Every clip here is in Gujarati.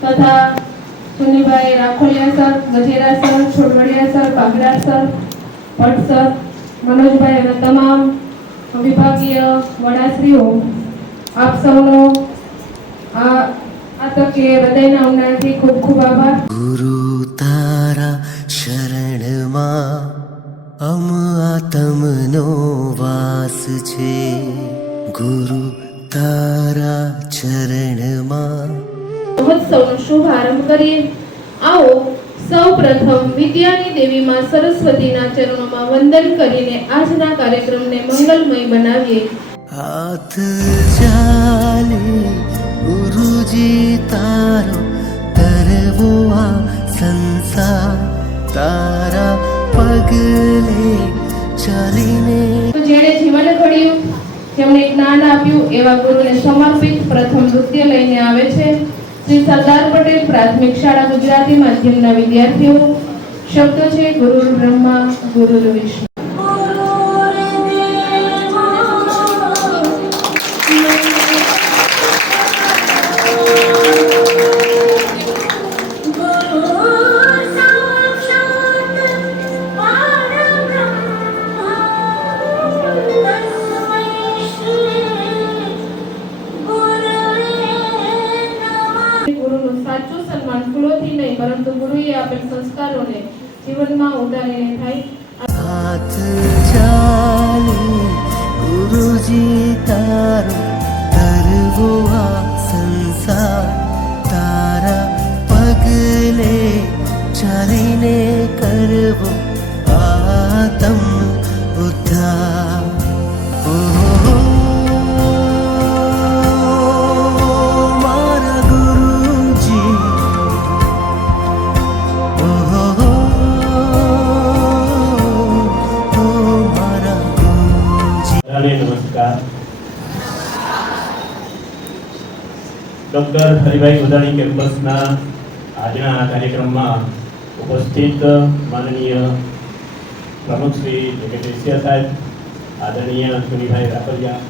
તથા Sunibhai Rakholiya sir, Gajera sir, Chhodvadiya sir, Bagda sir, Bhatt sir, Manojbhai અને તમામ વિભાગીય વડાશ્રીઓ, આપ સૌનો આ તકે હૃદયના ઊંડાણથી ખૂબ ખૂબ આભાર. ગુરુ તારા શરણમાં આત્મનો વાસ છે. ગુરુ તારા ચરણમાં મહોત્સવનો શુભ આરંભ કરીએ. આવો સૌ પ્રથમ વિદ્યાની દેવી માં સરસ્વતીના ચરણોમાં વંદન કરીને આજના કાર્યક્રમને મંગલમય બનાવીએ. હાથ ચાલે ગુરુજી તારો તરવો આ સંસાર, તારા પગલે ચાલીને. જેણે જીવન ઘડ્યું, જેમણે જ્ઞાન આપ્યું એવા ગુરુને સમર્પિત પ્રથમ નૃત્ય લઈને આવે છે શ્રી સરદાર પટેલ પ્રાથમિક શાળા ગુજરાતી માધ્યમના વિદ્યાર્થીઓ. શબ્દ છે ગુરુ બ્રહ્મા ગુરુ વિષ્ણુ. સાચું સન્માન ફૂલોથી નહીં પરંતુ ગુરુએ આપેલ સંસ્કારોને જીવનમાં ઉતારીને થાય. હાથ ચાલે ગુરુજી તારો તરવો આ સંસાર, તારા પગલે ચાલીને કરવો આત્મ ઉદ્ધાર. નમસ્કાર. ડોક્ટર હરિભાઈ ગોધાણી કેમ્પસના આજના કાર્યક્રમમાં ઉપસ્થિત માનનીય પ્રમુખ શ્રી જગદીશિયા સાહેબ, આદરણીય સુનીભાઈ રાખોલિયા,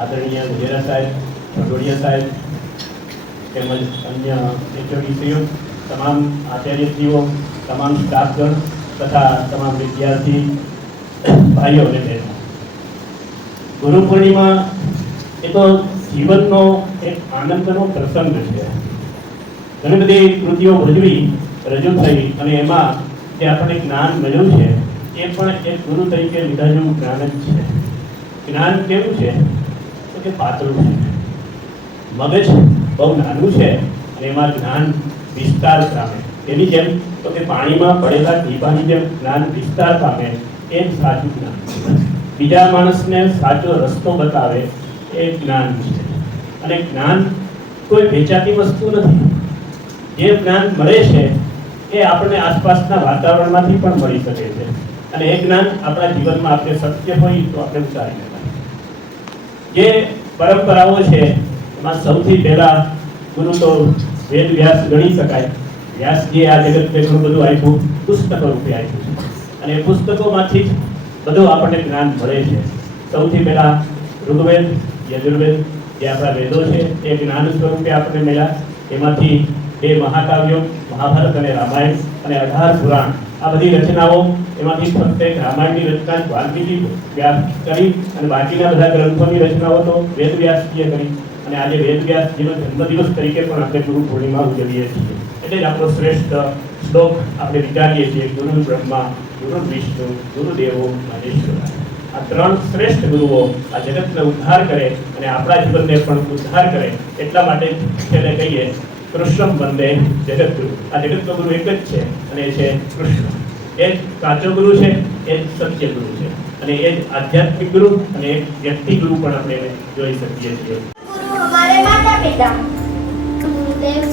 આદરણીય ગજેરા સાહેબ, ભટોડિયા સાહેબ તેમજ અન્ય એચઓડીસીઓ, તમામ આચાર્યશ્રીઓ, તમામ સ્ટાફગણ તથા તમામ વિદ્યાર્થી ભાઈઓ અને બહેનો, ગુરુ પૂર્ણિમા એ તો જીવનનો એક આનંદનો પ્રસંગ છે. ઘણી બધી કૃતિઓ ભજવી રજૂ થઈ અને એમાં જે આપણે જ્ઞાન મળ્યું છે એ પણ એક ગુરુ તરીકે લીધા જેવું જ્ઞાન જ છે. જ્ઞાન કેવું છે તો કે પાતળું છે, મગજ બહુ નાનું છે અને એમાં જ્ઞાન વિસ્તાર પામે. એની જેમ તો કે પાણીમાં પડેલા ટીપાની જેમ જ્ઞાન વિસ્તાર પામે એ જ સાચું જ્ઞાન છે. બીજા માણસને સાચો રસ્તો બતાવે એ જ્ઞાન છે. અને જ્ઞાન કોઈ વેચાતી વસ્તુ નથી. જે જ્ઞાન મળે છે એ આપણને આસપાસના વાતાવરણમાંથી પણ મળી શકે છે અને એ જ્ઞાન આપણા જીવનમાં આપણે સત્ય હોય તો આપણે ઉતારી લેવાય. જે પરંપરાઓ છે એમાં સૌથી પહેલા ગુરુ તો વેદ વ્યાસ ગણી શકાય. વ્યાસજીએ આ જગતને ઘણું બધું આપ્યું, પુસ્તકો રૂપે આપ્યું છે અને એ પુસ્તકોમાંથી જ બધું આપણને જ્ઞાન મળે છે. સૌથી પહેલા ઋગ્વેદ, યજુર્વેદ જે આપણા વેદો છે એ જ્ઞાન સ્વરૂપે આપણને મળ્યા. એમાંથી 2 મહાકાવ્યો મહાભારત અને રામાયણ અને 18 પુરાણ, આ બધી રચનાઓ એમાંથી ફક્ત એક રામાયણની રચના વાલ્મીકી કરી અને બાકીના બધા ગ્રંથોની રચનાઓ તો વેદવ્યાસજીએ કરી. અને આજે વેદવ્યાસજીનો જન્મદિવસ તરીકે પણ આપણે ગુરુ પૂર્ણિમા ઉજવીએ છીએ. એટલે જ આપણો શ્રેષ્ઠ શ્લોક આપણે વિચારીએ છીએ, ગુરુ બ્રહ્મા ગુરુ વિષ્ણુ ગુરુદેવો મહેશ્વરા. આ 3 શ્રેષ્ઠ ગુરુઓ આ જગતને ઉદ્ધાર કરે અને આપણા જીવનને પણ ઉદ્ધાર કરે. એટલા માટે છેલ્લે કહીએ કૃષ્ણ વંદે જગતગુરુ. આ જગતનો ગુરુ એક જ છે અને એ છે કૃષ્ણ. એ જ સાચો ગુરુ છે, એ જ સત્ય ગુરુ છે અને એ જ આધ્યાત્મિક ગુરુ અને એક વ્યક્તિ ગુરુ પણ આપણે જોઈ શકીએ છીએ. ગુરુ હમારે માતા પિતા ગુરુદેવ.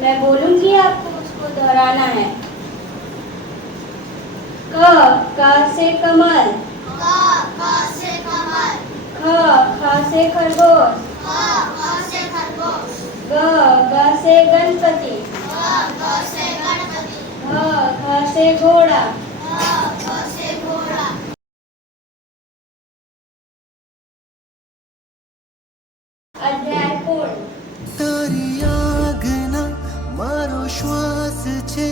मैं बोलूंगी, आपको उसको दोहराना है. क से कमल, ख से खरगोश, ग से गणपति, घ से घोड़ा। अध्याय पूर्ण। તારી આજ્ઞા મારો શ્વાસ છે,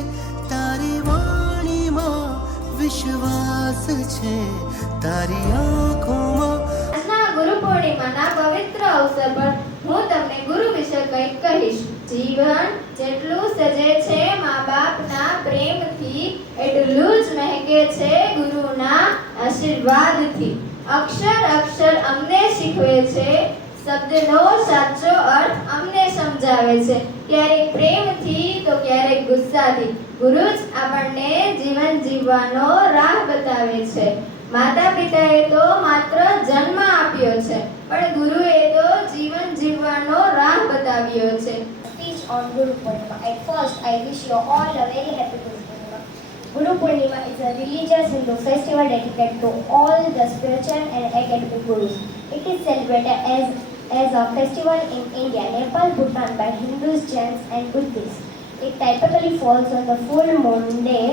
તારી વાણીમાં વિશ્વાસ છે, તારી આંખોમાં. આજના ગુરુ પૂર્ણિમાના પવિત્ર અવસર પર હું તમને ગુરુ વિશે કંઈક કહીશ. જીવન જેટલું સજે છે મા બાપના પ્રેમથી, એટલું જ મહેકે છે ગુરુના આશીર્વાદથી. અક્ષર અક્ષર અમને શીખવે છે, શબ્દનો સાચો અર્થ અમને સમજાવે છે, ક્યારેક પ્રેમથી તો ક્યારેક ગુસ્સાથી. ગુરુ જ આપણને જીવન જીવવાનો રાહ બતાવે છે. માતા પિતાએ તો માત્ર જન્મ આપ્યો છે, પણ ગુરુએ તો જીવન જીવવાનો રાહ બતાવ્યો છે. Speech on Guru Purnima. At first, I wish you all a very happy Guru Purnima. Guru Purnima is a religious Hindu festival dedicated to all the spiritual and academic gurus. It is celebrated as a festival in India, Nepal, Bhutan by Hindus, Jains and Buddhists. It typically falls on the full moon day,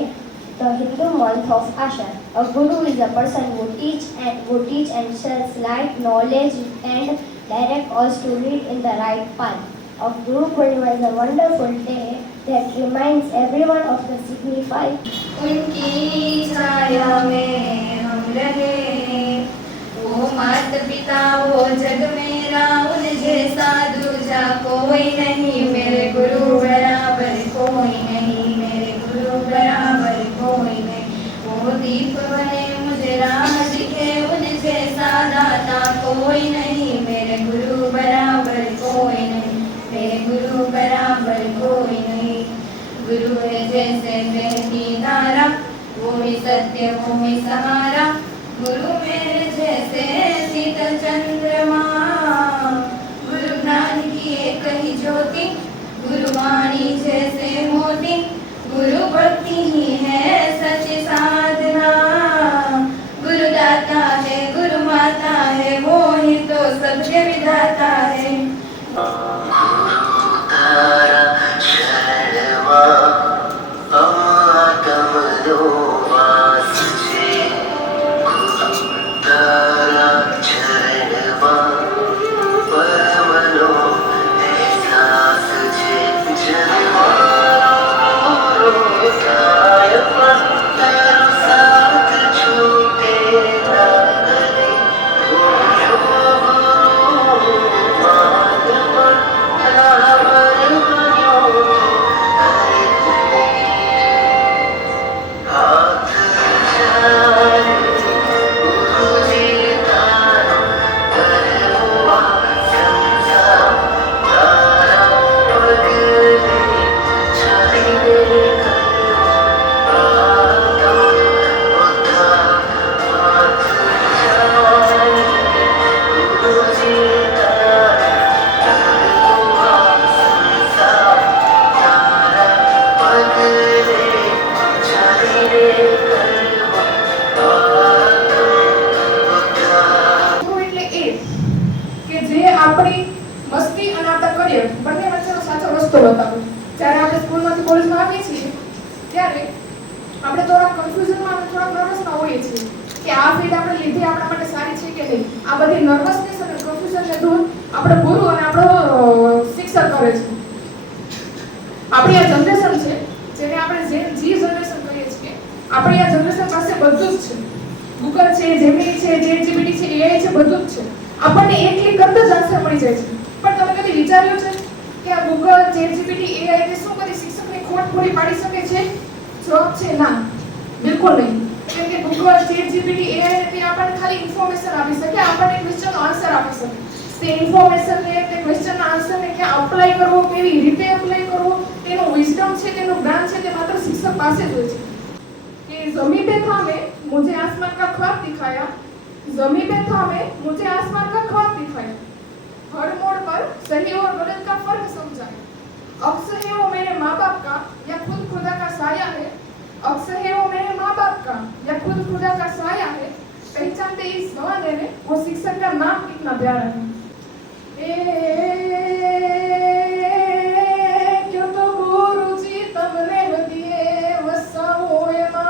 the Hindu month of Ashar. A guru is a person who teach and sheds light, knowledge and direct us to lead in the right path. Of Guru Purnima is a wonderful day that reminds everyone of the signified. उनकी छाया में हम रहे, वो मात पिता वो जग मेरा, उन जैसा दूजा कोई नहीं, मेरे गुरु बराबर कोई नहीं, मेरे गुरु बराबर कोई नहीं. वो दीप बने मुझे राह दिखे, उन जैसा दाता कोई नहीं, मेरे गुरु बराबर कोई नहीं, मेरे गुरु बराबर कोई नहीं. गुरु है जैसे बहती धारा, वो ही सत्य वो ही सहारा. गुरु मेरे जैसे शीतल चंद्रमा, गुरु ज्ञान की एक ही ज्योति, गुरु वाणी जैसे मोती. गुरु भक्ति ही है सच साधना, गुरु दाता है गुरु माता है, वो ही तो सबके विधाता है. તારા શરણમાં આત્મનો વાસ છે, તારા ચરણમાં પરમનો અહેસાસ છે. જન્મારો થાય પણ તારો સાથ છૂટે ના રહે. ભૂલ્યો ગુરુ માર્ગ પર રાવણ બન્યો હરે. હાથ જાણે ગુરુજી તારો કરવો આ સંસાર, તારા પગલે ચાલીને કરવો આત્મ ઉદ્ધાર. હાથ જાણે ગુરુજી તારો કરવો આ સંસાર, તારા પગલે ચાલીને કરવો આત્મ ઉદ્ધાર. ગુરુ એટલે એ કે જે આપણી મસ્તી અને આપણા કરિયર બંને વચ્ચેનો સાચો રસ્તો બતાવે. જ્યારે આપણે સ્કૂલમાંથી કોલેજમાં આવીએ છીએ ત્યારે આપણે થોડા કન્ફ્યુઝનમાં અને થોડા નર્વસમાં હોઈએ છીએ કે આ ફિલ્ડ આપણે લીધી આપણા માટે સારી છે કે નહીં. આ બધી નર્વસનેસ અને કન્ફ્યુઝનને દૂર આપણો ગુરુ અને આપણો શિક્ષક કરે છે. આપણી આ જનરેશન છે જેને આપણે જી જનરેશન કહીએ છીએ, આપણી આ જનરેશન પાસે બધું જ છે. ગૂગલ છે, જેમિની છે, ChatGPT છે, AI છે, બધું જ છે. આપણને એક ક્લિક કરતા જ આન્સર મળી જાય છે. પણ તમે કદી વિચાર્યું છે કે આ ગૂગલ, ChatGPT, AI તે શું કરી શિક્ષકની ખોટ પૂરી પાડી શકે છે? જવાબ છે ના, બિલકુલ નહીં. કેમ કે ગૂગલ, ChatGPT, AI તે આપણને ખાલી ઇન્ફોર્મેશન આપી શકે, આપણને ક્વેશ્ચનનો આન્સર આપી શકે. તે ઇન્ફોર્મેશનને, તે ક્વેશ્ચનના આન્સરને ક્યાં અપ્લાય કરવો, કેવી રીતે અપ્લાય કરવો, તેનું વિઝડમ છે, તેનું જ્ઞાન છે, તે માત્ર શિક્ષક પાસે જ હોય છે. कि ज़मीं पे था मैं, मुझे आसमान का ख्वाब दिखाया, ज़मीं पे था मैं, मुझे आसमान का ख्वाब दिखाया, हर मोड़ पर सही और गलत का फर्क समझाया. अक्स है वो मेरे माँ बाप का या खुद खुदा का साया है, अक्स है वो मेरे माँ बाप का खुदा का साया है, पहचानते इस बहाने में वो शिक्षक का नाम कितना प्यारा है। क्यों तो गुरु जी तमने दिए वसाओ एમાં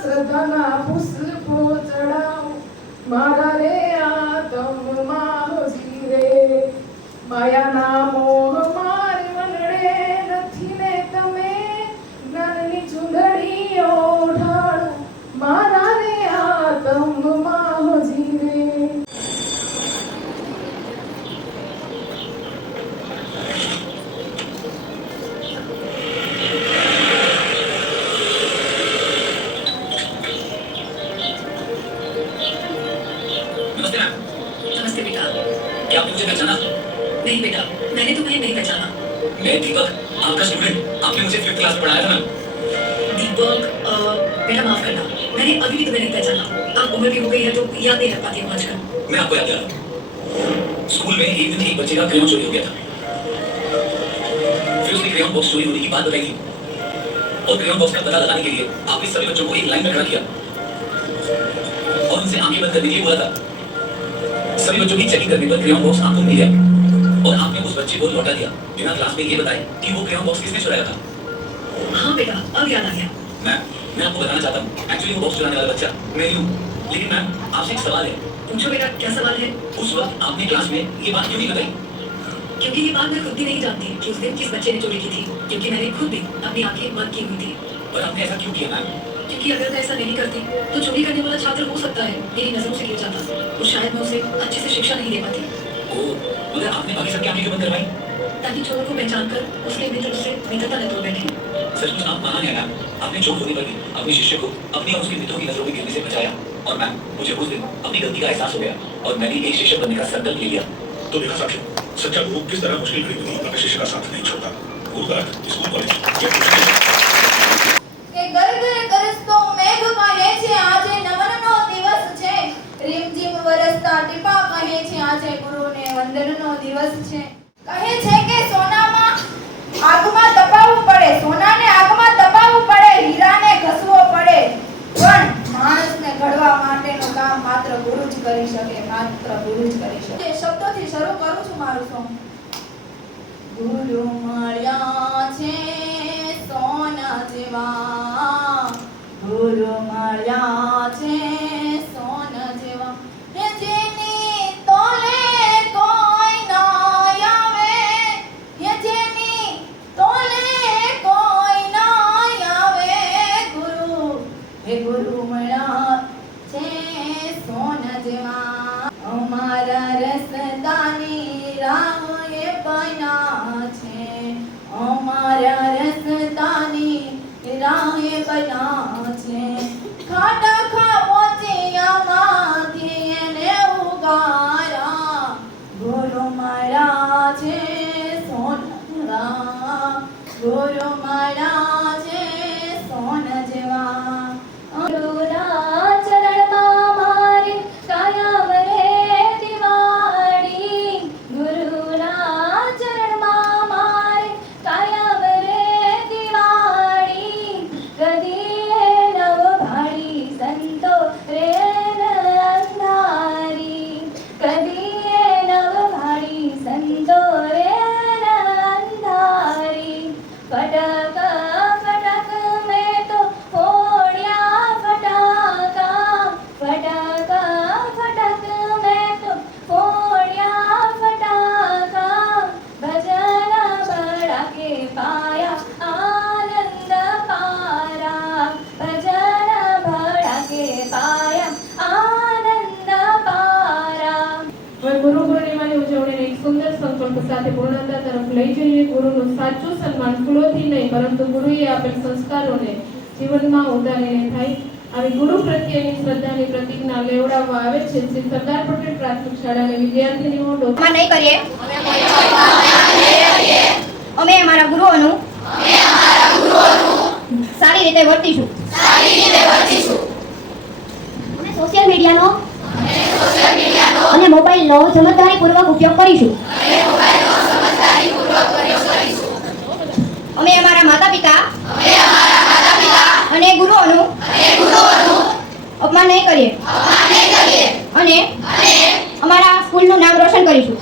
શ્રદ્ધાના પુષ્પો ચડાવો મારા રે આત્મમાં જીરે માયાના મોહ માર વનડે નથી ને તમે જ્ઞાનની ચુંદડીઓ ઢાળો મારા રે આત્મમાં જીરે। नमस्ते मैम। नमस्ते बेटा। क्या आपने मुझे पहचाना? नहीं बेटा, मैंने तुम्हें नहीं पहचाना। मैं दीपक, आपका स्टूडेंट। आपने मुझे 5th क्लास में पढ़ाया था मैम। दीपक, बेटा माफ करना, मैंने अभी भी तुम्हें नहीं पहचाना। अब उम्र भी हो गई है तो याद नहीं रख पाती हूँ आजकल। मैं आपको याद दिला रहा हूँ। स्कूल में एक दिन एक बच्चे का क्रेयॉन चोरी हो गया था। फिर उसने क्रेयॉन बॉक्स चोरी होने की बात बताई थी और क्रेयॉन बॉक्स का पता लगाने के लिए आपने सभी बच्चों को एक लाइन में खड़ा किया और उनसे आंखें बंद करने के लिए बोला था। सभी बच्चों की चेकिंग करने पर क्रेयॉन बॉक्स आपको मिल गया और आपने उस बच्चे को लौटा दिया बिना क्लास में ये बताए कि वो क्रेयॉन बॉक्स किसने चुराया था। हाँ बेटा, अब याद आ गया। मैं आपको बताना चाहता हूँ, एक्चुअली वो बॉक्स चुराने वाला बच्चा मैं ही हूँ। लेकिन मैम, आपसे एक सवाल है। पूछो बेटा, क्या सवाल है? उस वक्त आपने क्लास में ये बात क्यों नहीं बताई? क्योंकि ये बात मैं खुद भी नहीं जानती कि उस दिन किस बच्चे ने चोरी की थी, क्योंकि मैंने खुद भी अपनी आंखें बंद की हुई थी। और आपने ऐसा क्यों किया मैम? क्योंकि अगर मैं ऐसा नहीं करती तो चोरी करने वाला छात्र हो सकता है मेरी नजरों से गिर जाता और शायद मैं उसे अच्छे से शिक्षा नहीं दे पाती। मगर आपने बाकी सबकी आंखें क्यों बंद करवाई? ताकि चोर को पहचान कर उसके मित्र से मित्रता न तोड़ बैठे। सचमुच आप महान है मैम। आपने चोर होने पर भी अपने शिष्य को अपनी और उसके मित्रों की नजरों में गिरने से बचाया। और मैम, मुझे उस दिन अपनी गलती का एहसास हो गया और मैंने एक शिक्षक बनने का संकल्प ले लिया। तो देखा साथियों, सच्चा गुरु किस तरह मुश्किल घड़ी में भी अपने शिष्य का साथ नहीं छोड़ता। गुरुदास स्कूल कॉलेज કે ગરગર કરસતો મેઘ કહે છે આજે નમનનો દિવસ છે રીમઝીમ વરસતા ટીપા કહે છે આજે ગુરુને વંદનનો દિવસ છે કહે છે કે સોનામાં આગમાં તપાવવું પડે સોનાને આગમાં તપાવવું પડે હીરાને ઘસવો પડે પણ માણસને ઘડવા માટેનું કામ માત્ર ગુરુ જ કરી શકે માત્ર ગુરુ જ કરી શકે શબ્દોથી શરૂ કરું છું મારું સોંગ ગુરુ મળ્યા છે સોના જેવા ગુરુ મળ્યા છે સોના જેવા હે જેની તોલે કોઈ ના આવે હે જેની તોલે કોઈ ના આવે ગુરુ હે ગુરુ મળ્યા છે સોના જેવા અમારા રસદાની રાહ એ બના છે અમારા રસદાની રાહ એ બના છે ખાટા ખાવો છે આમાંથી એને ઉગારા ગુરુ મળ્યા છે સોના ગુરુ મળ્યા છે સોના જેવા ગુરુના ચરણમાં મારી કાયમ રે દિવાળી ગુરુના ચરણમાં મારી કાયમ રે દિવાળી કદી નવ ભાડી સંતો રે અંધારી કદી નવ ભાડી સંતો રે અંધારી ફટક ફટક મેં તો ફોડ્યા ફટાકા ફટક ફટક મેં તો ફોડ્યા ફટાકા ભજન ભડાકે પાયા આનંદ પારા ભજન ભડાકે પાયા આનંદ પારા। હવે ગુરુ પૂર્ણિમાની ઉજવણીને એક સુંદર સંકલ્પ સાથે પૂર્ણતા તરફ લઈ જઈએ। ગુરુનું સાચું સન્માન ફૂલોથી નહીં પરંતુ ગુરુએ આપેલ સંસ્કારોને જીવનમાં ઉતારીને થાય। આવી ગુરુ પ્રત્યેની શ્રદ્ધાની પ્રતિજ્ઞા લેવડાવવા આવે છે શ્રી સરદાર પટેલ પ્રાથમિક શાળાની વિદ્યાર્થીનીઓ માં નહીં કરીએ અમે અમારા ગુરુઓનું સારી રીતે વર્તીશું અમે સોશિયલ મીડિયાનો અને મોબાઈલનો સમજદારીપૂર્વક ઉપયોગ કરીશું અમે અમારા માતા પિતા અને ગુરુઓનું અપમાન અને અમારા સ્કૂલનું નામ રોશન કરીશું.